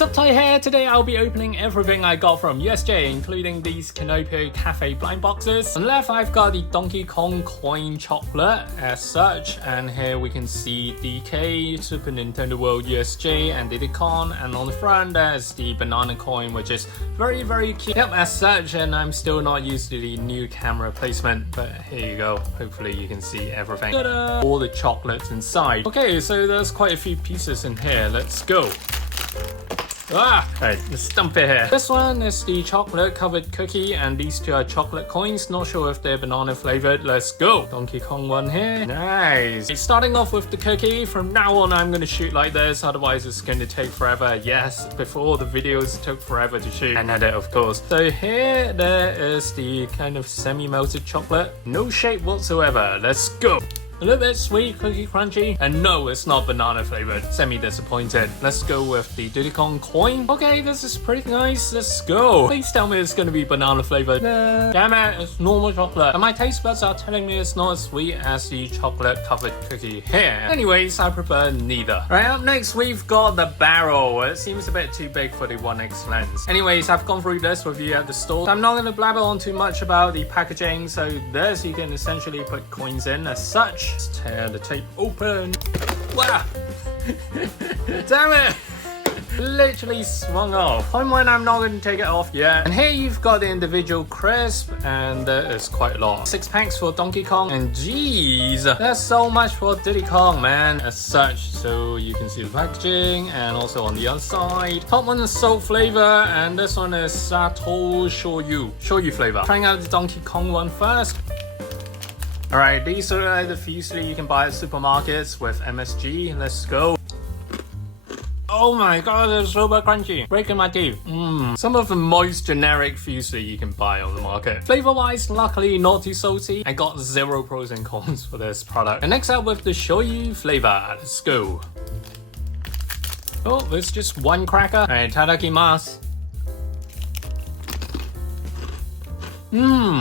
What's up, Ty here? Today I'll be opening everything I got from USJ, including these Canopy Cafe blind boxes. On the left I've got the Donkey Kong coin chocolate as such, and here we can see DK, Super Nintendo World USJ and Diddy Kong, and on the front there's the banana coin, which is very cute. Yep, as such, and I'm still not used to the new camera placement, but here you go. Hopefully you can see everything. Ta-da! All the chocolates inside. Okay, so there's quite a few pieces in here. Let's go. Alright, let's dump it here. This one is the chocolate covered cookie, and these two are chocolate coins. Not sure if they're banana flavored. Let's go. Donkey Kong one here. Nice. Starting off with the cookie. From now on, I'm going to shoot like this. Otherwise, it's going to take forever. Yes, before the videos took forever to shoot and edit, of course. So here, there is the kind of semi-melted chocolate. No shape whatsoever. Let's go. A little bit sweet, cookie crunchy, and no, it's not banana flavored. Semi-disappointed. Let's go with the Diddy Kong coin. Okay, this is pretty nice. Let's go. Please tell me it's gonna be banana flavored. Nah. Damn it, it's normal chocolate. And my taste buds are telling me it's not as sweet as the chocolate covered cookie here. Anyways, I prefer neither. Right, up next we've got the barrel. It seems a bit too big for the 1x lens. Anyways, I've gone through this with you at the store. I'm not gonna blabber on too much about the packaging. So this, you can essentially put coins in as such. Let's tear the tape open. Wow! Damn it! Literally swung off. Point one, I'm not going to take it off yet. And here you've got the individual crisp, and there is quite a lot. 6 packs for Donkey Kong, and geez, there's so much for Diddy Kong, man. As such, so you can see the packaging, and also on the other side. Top one is salt flavor, and this one is Sato Shoyu flavor. Trying out the Donkey Kong one first. Alright, these are the fusilli you can buy at supermarkets with MSG. Let's go. Oh my god, they're super crunchy. Breaking my teeth. Some of the most generic fusilli you can buy on the market. Flavor wise, luckily not too salty. I got 0 pros and cons for this product. And next up with the shoyu flavor. Let's go. Oh, there's just one cracker. Alright, itadakimasu.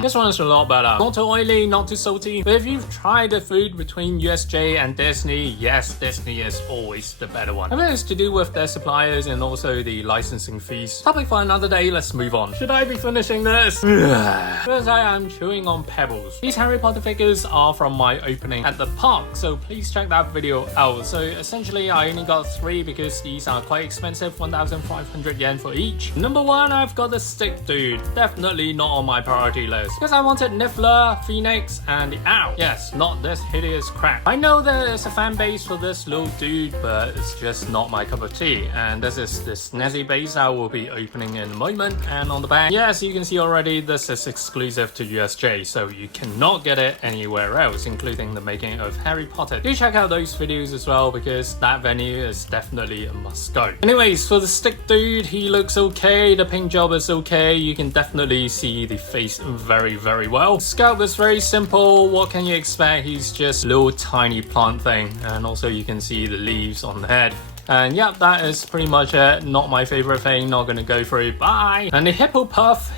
This one is a lot better. Not too oily, not too salty. But if you've tried the food between USJ and Disney, yes, Disney is always the better one. I think it's to do with their suppliers and also the licensing fees. Topic for another day, let's move on. Should I be finishing this? First, I am chewing on pebbles. These Harry Potter figures are from my opening at the park, so please check that video out. So essentially, I only got 3 because these are quite expensive, 1,500 yen for each. Number 1, I've got the stick dude. Definitely not on my priority list because I wanted Niffler, Phoenix, and the Owl. Yes, not this hideous crap. I know there is a fan base for this little dude, but it's just not my cup of tea. And this is the snazzy base I will be opening in a moment. And on the back, yes, you can see already this is exclusive to USJ, so you cannot get it anywhere else, including the making of Harry Potter. Do check out those videos as well because that venue is definitely a must go. Anyways, for the stick dude, he looks okay. The paint job is okay. You can definitely see the face very well. Scalp is very simple. What can you expect? He's just a little tiny plant thing, and also you can see the leaves on the head. And yeah, that is pretty much it. Not my favorite thing, not gonna go through. Bye! And the hippopotamus.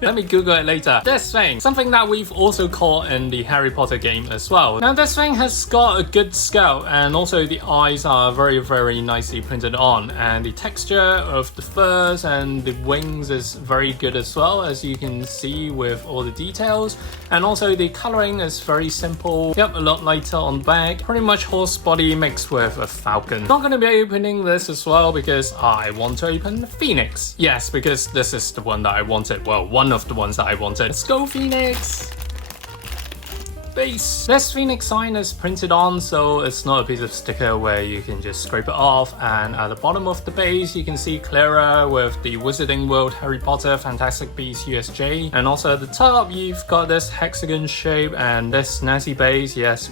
Let me Google it later. This thing, something that we've also caught in the Harry Potter game as well. Now this thing has got a good scalp, and also the eyes are very nicely printed on, and the texture of the furs and the wings is very good as well, as you can see with all the details. And also the coloring is very simple. Yep, a lot lighter on the back. Pretty much horse body mixed with a falcon. Not going to be opening this as well because I want to open the Phoenix. Yes, because this is the one that I wanted. Well, one of the ones that I wanted. Let's go, Phoenix! Base. This Phoenix sign is printed on, so it's not a piece of sticker where you can just scrape it off. And at the bottom of the base, you can see clearer with the Wizarding World Harry Potter Fantastic Beasts USJ. And also at the top, you've got this hexagon shape and this snazzy base. Yes.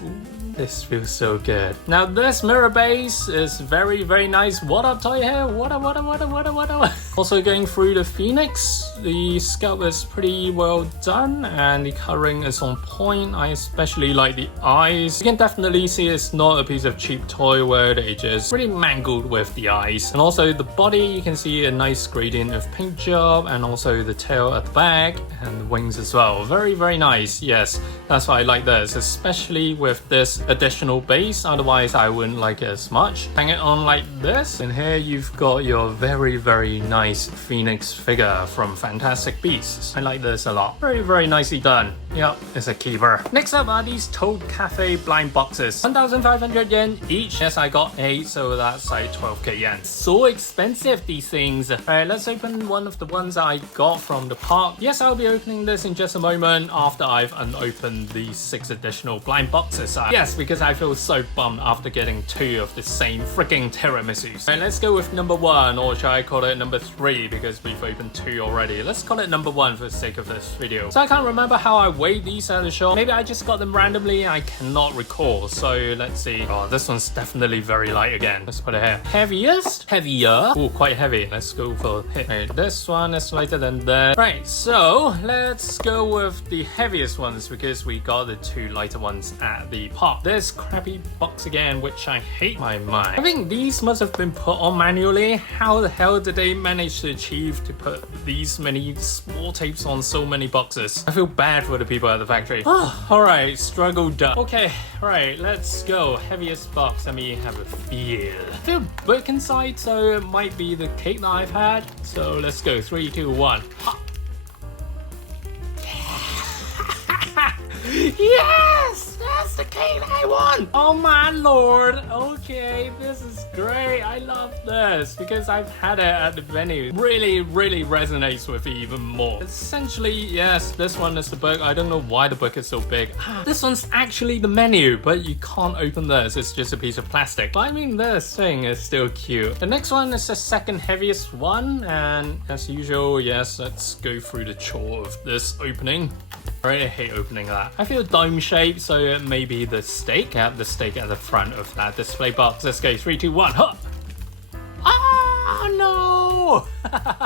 This feels so good. Now this mirror base is very nice. What up, Toy here? What up? Also going through the Phoenix, the scalp is pretty well done and the coloring is on point. I especially like the eyes. You can definitely see it's not a piece of cheap toy where they just really mangled with the eyes. And also the body, you can see a nice gradient of paint job, and also the tail at the back and the wings as well. Very nice. Yes, that's why I like this, especially with this additional base, otherwise I wouldn't like it as much. Hang it on like this, and here you've got your very nice Phoenix figure from Fantastic Beasts. I like this a lot. Very nicely done. Yep, it's a keeper. Next up are these Toad Cafe blind boxes. 1,500 yen each. Yes, I got 8, so that's like 12k yen. So expensive, these things. Alright, let's open one of the ones I got from the park. Yes, I'll be opening this in just a moment after I've unopened these 6 additional blind boxes. Yes, because I feel so bummed after getting 2 of the same freaking tiramisus. Alright, let's go with number 1, or should I call it number 3 because we've opened 2 already. Let's call it number 1 for the sake of this video. So I can't remember how I weighed these at the shop. Maybe I just got them randomly, I cannot recall. So let's see. Oh, this one's definitely very light again. Let's put it here. Heaviest? Heavier? Oh, quite heavy. Let's go for hit. Right, this one is lighter than that. Right, so let's go with the heaviest ones because we got the 2 lighter ones at the park. This crappy box again, which I hate my mind. I think these must have been put on manually. How the hell did they manage to achieve to put these many small tapes on so many boxes? I feel bad for the people at the factory. Oh, alright, struggle done. Okay, right, let's go. Heaviest box, let me have a feel. I feel brick inside, so it might be the cake that I've had. So let's go, 3, 2, 1. Yes! That's the cake I want! Oh my lord! Okay, this is great. I love this because I've had it at the venue. Really resonates with me even more. Essentially, yes, this one is the book. I don't know why the book is so big. This one's actually the menu, but you can't open this. It's just a piece of plastic. But I mean, this thing is still cute. The next one is the second heaviest one, and as usual, yes, let's go through the chore of this opening. I hate opening that. I feel dome shaped, so it may be the steak. Yeah, the steak at the front of that display box. Let's go, 3, 2, 1. Huh! Oh no!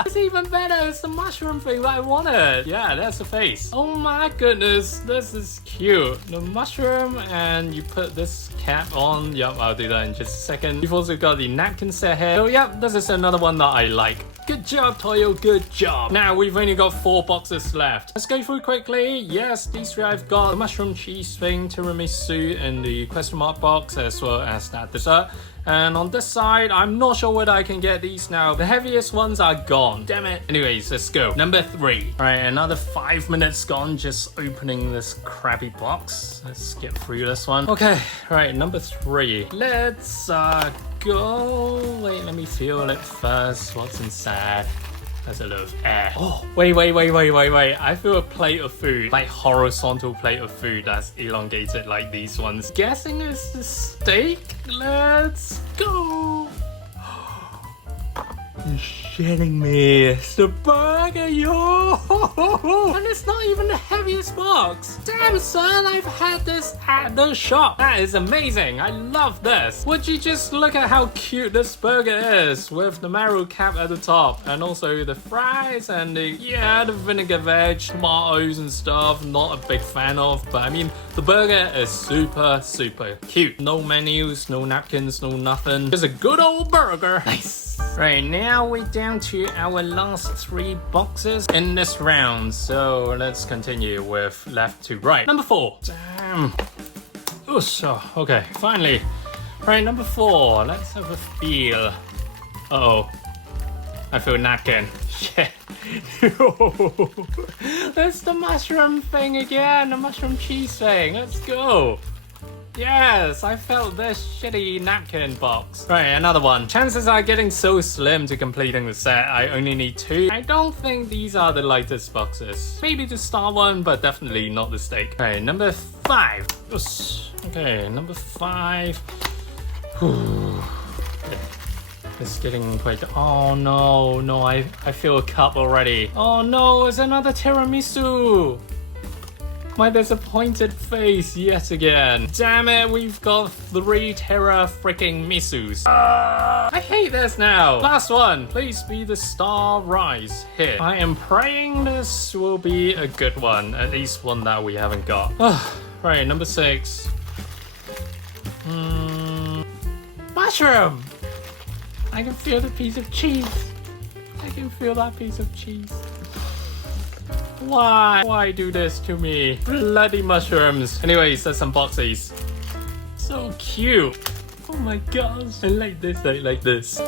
It's even better. It's the mushroom thing that I wanted. Yeah, that's the face. Oh my goodness, this is cute. The mushroom, and you put this cap on. Yep, I'll do that in just a second. You've also got the napkin set here. So yep, this is another one that I like. Good job, Toyo, good job. Now, we've only got 4 boxes left. Let's go through quickly. Yes, these 3 I've got. The mushroom cheese thing, tiramisu in the question mark box, as well as that dessert. And on this side, I'm not sure whether I can get these now. The heaviest ones are gone. Damn it. Anyways, let's go. Number 3. All right, another 5 minutes gone just opening this crappy box. Let's get through this one. Okay, all right, number 3. Let's go. Wait, let me feel it first. What's inside? There's a lot of air. Oh, wait. I feel a plate of food, like horizontal plate of food that's elongated like these ones. Guessing it's the steak. Let's go. You're shitting me. It's the burger, yo! And it's not even the heaviest box. Damn, son, I've had this at the shop. That is amazing. I love this. Would you just look at how cute this burger is with the marrow cap at the top, and also the fries and the vinegar veg, tomatoes and stuff. Not a big fan of, but I mean, the burger is super cute. No menus, no napkins, no nothing. Just a good old burger. Nice. Right, now we're down to our last 3 boxes in this round. So let's continue with left to right. Number 4. Damn. Oosh, oh, okay, finally. Right, number 4. Let's have a feel. Uh-oh. I feel napkin. Shit. That's the mushroom thing again. The mushroom cheese thing. Let's go. Yes, I felt this shitty napkin box. Right, another one. Chances are getting so slim to completing the set. I only need 2. I don't think these are the lightest boxes. Maybe the star one, but definitely not the steak. Okay, number 5. Oops. Okay, number 5. Whew. It's getting quite... Oh no, I feel a cup already. Oh no, it's another tiramisu. My disappointed face yet again. Damn it, we've got 3 Terra freaking misus. I hate this now. Last one, please be the star rise hit. I am praying this will be a good one, at least one that we haven't got. Right, number 6. Mushroom! I can feel the piece of cheese. I can feel that piece of cheese. Why do this to me? Bloody mushrooms. Anyways, let's unbox these. cute. Oh my gosh, I like this, I like this.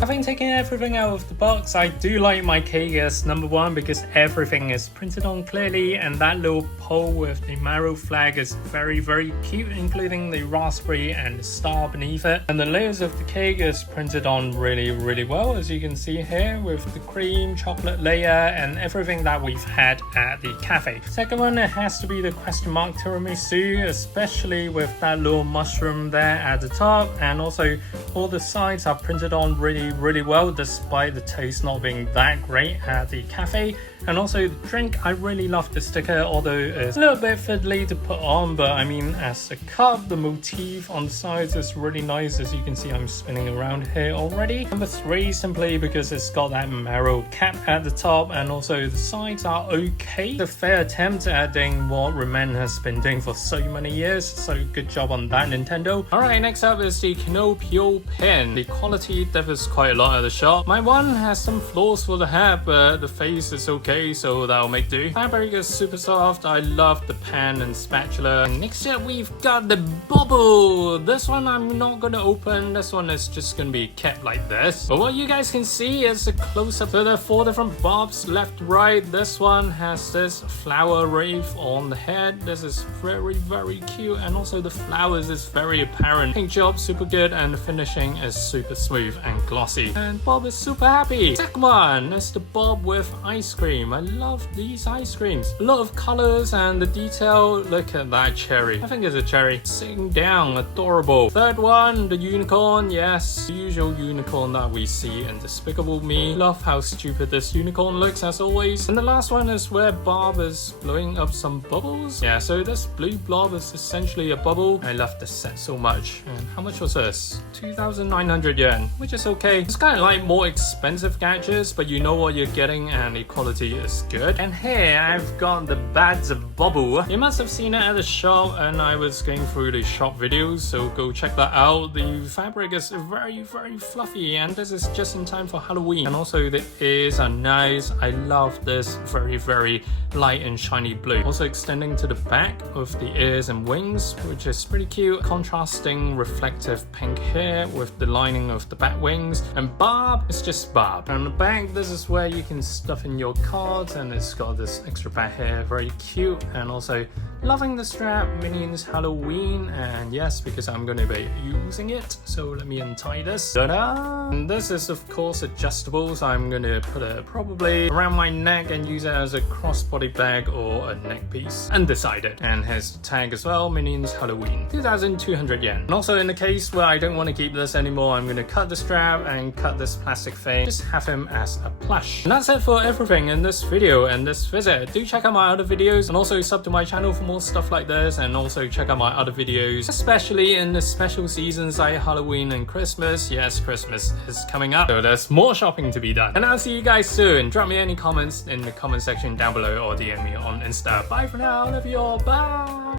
Having taken everything out of the box, I do like my cake as number one because everything is printed on clearly, and that little pole with the marrow flag is very, very cute, including the raspberry and the star beneath it. And the layers of the cake is printed on really, really well, as you can see here, with the cream, chocolate layer, and everything that we've had at the cafe. Second one, it has to be the question mark tiramisu, especially with that little mushroom there at the top, and also all the sides are printed on really well, despite the taste not being that great at the cafe. And also the drink, I really love the sticker, although it's a little bit fiddly to put on, but I mean, as a cup, the motif on the sides is really nice. As you can see, I'm spinning around here already. Number three, simply because it's got that marrow cap at the top, and also the sides are okay. It's a fair attempt at doing what Roman has been doing for so many years, so good job on that, Nintendo. Alright, next up is the Kinopio pen. The quality differs quite a lot at the shop. My one has some flaws for the hat, but the face is okay, so that'll make do. Fabric is super soft. I love the pen and spatula. And next up, we've got the bubble. This one I'm not gonna open. This one is just gonna be kept like this. But what you guys can see is a close-up. So there are 4 different bobs, left, right. This one has this flower wreath on the head. This is very, very cute, and also the flowers is very apparent. Paint job super good, and the finishing is super smooth and glossy. And Bob is super happy. Second one is the bob with ice cream. I love these ice creams. A lot of colors and the detail. Look at that cherry. I think it's a cherry. Sitting down, adorable. Third one, the unicorn. Yes, the usual unicorn that we see in Despicable Me. Love how stupid this unicorn looks as always. And the last one is where Bob is blowing up some bubbles. Yeah, so this blue blob is essentially a bubble. I love this set so much. And how much was this? 2,900 yen, which is okay. It's kind of like more expensive gadgets, but you know what you're getting, and the quality is good. And here I've got the Bad's Bubble. You must have seen it at the shop, and I was going through the shop videos, so go check that out. The fabric is very, very fluffy, and this is just in time for Halloween. And also the ears are nice. I love this very, very light and shiny blue. Also extending to the back of the ears and wings, which is pretty cute. Contrasting reflective pink hair with the lining of the bat wings. And Bob is just Bob. And on the back, this is where you can stuff in your cards, and it's got this extra bat hair, very cute. And also loving the strap, Minions Halloween, and yes, because I'm going to be using it, so let me untie this. Ta-da! And this is of course adjustable, so I'm going to put it probably around my neck and use it as a crossbody bag or a neck piece. Undecided. And here's the tag as well, Minions Halloween, 2,200 yen. And also in the case where I don't want to keep this anymore, I'm going to cut the strap and cut this plastic thing, just have him as a plush. And that's it for everything in this video and this visit. Do check out my other videos, and also sub to my channel for more stuff like this, and also check out my other videos, especially in the special seasons like Halloween and Christmas. Yes, Christmas is coming up, so there's more shopping to be done. And I'll see you guys soon. Drop me any comments in the comment section down below, or DM me on Insta. Bye for now. Love you all. Bye.